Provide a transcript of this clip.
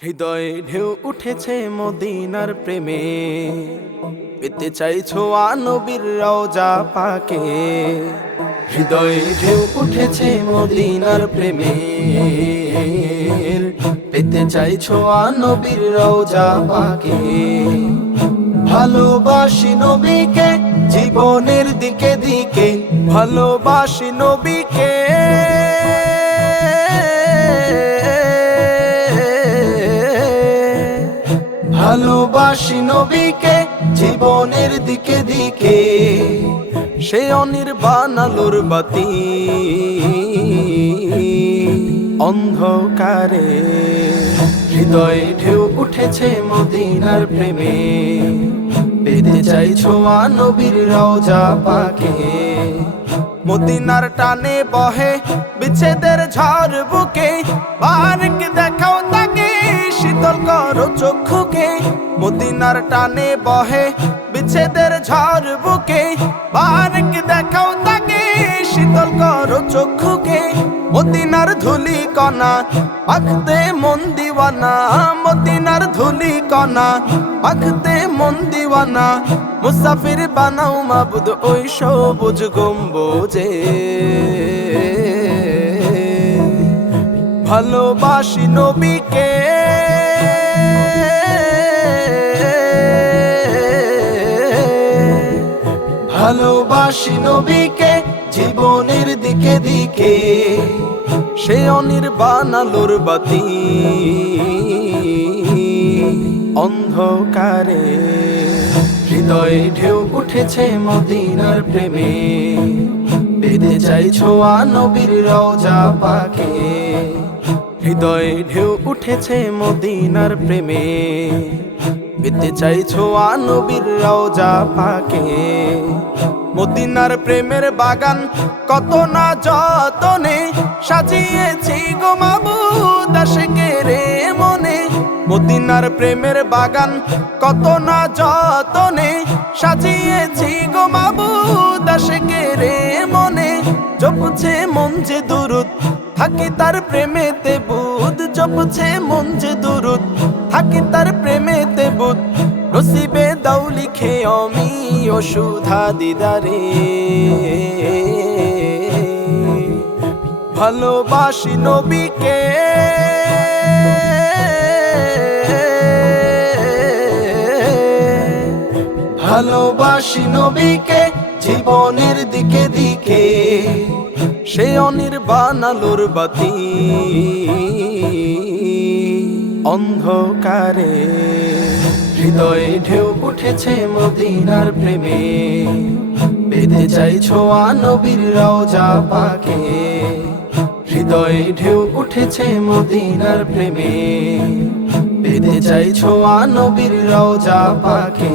হৃদয়ে ঢেউ উঠেছে মদিনার প্রেমে, পেতে চাইছো নবীর রওজা পাকে। হৃদয়ে ঢেউ উঠেছে মদিনার প্রেমে, পেতে চাইছো নবীর রওজা পাকে। ভালোবাসি নবীকে জীবনের দিকে দিকে, ভালোবাসি নবীকে। ভালোবাসি নবীকে জীবনের দিকে দিকে, সে অনির্বাণ আলোর বাতি অন্ধকারে। হৃদয়ে ঢেউ উঠেছে মদিনার প্রেমে, পেতে চাইছো নবীর রওজা পাকে। মদিনার টানে বহে বিচ্ছেদের ঝড় বুকে, বারকে দেখাও তাকে শীতল করো চক্ষুকে। মদিনার টানে বহে বিচ্ছেদের ঝড় বুকে, বারকে দেখাও তাকে শীতল করো চক্ষুকে। মদিনার ধুলি কণা মাখতে মন দিওয়ানা, মদিনার ধুলি কণা মাখতে মন দিওয়ানা। মুসাফির বানাও মাবুদ ওই সবুজ গম্বুজে। ভালোবাসি নবীকে, ভালোবাসি নবীকে জীবনের দিকে দিকে, সে অনির্বাণ আলোর বাতি অন্ধকারে। হৃদয়ে ঢেউ উঠেছে মদিনার প্রেমে, পেতে চাইছো নবীর রওজা পাকে। হৃদয়ে ঢেউ উঠেছে মদিনার প্রেমে, পেতে চাইছো নবীর রওজা পাকে। মদিনার প্রেমের বাগান কত না যতনে সাজিয়েছি গো মাবুদ আশিকের মনে। মদিনার প্রেমের বাগান কত না যতনে সাজিয়েছি গো মাবুদ আশিকের মনে। জপছে মন যে দুরুদ থাকি তার প্রেমেতে বুধ, জপছে মন যে দুরুদ থাকি তার প্রেমেতে বুধ। নসিবে দাও লিখে আমি ও সুধা দিদারে। ভালোবাসি নবীকে, ভালোবাসি নবীকে জীবনের দিকে দিকে, সে অনির্বাণ আলোর বাতি অন্ধকারে। হৃদয়ে ঢেউ উঠেছে মদিনার প্রেমে, পেতে চাইছো নবীর রওজা পাকে। হৃদয়ে ঢেউ উঠেছে মদিনার প্রেমে, পেতে চাইছো নবীর রওজা পাকে।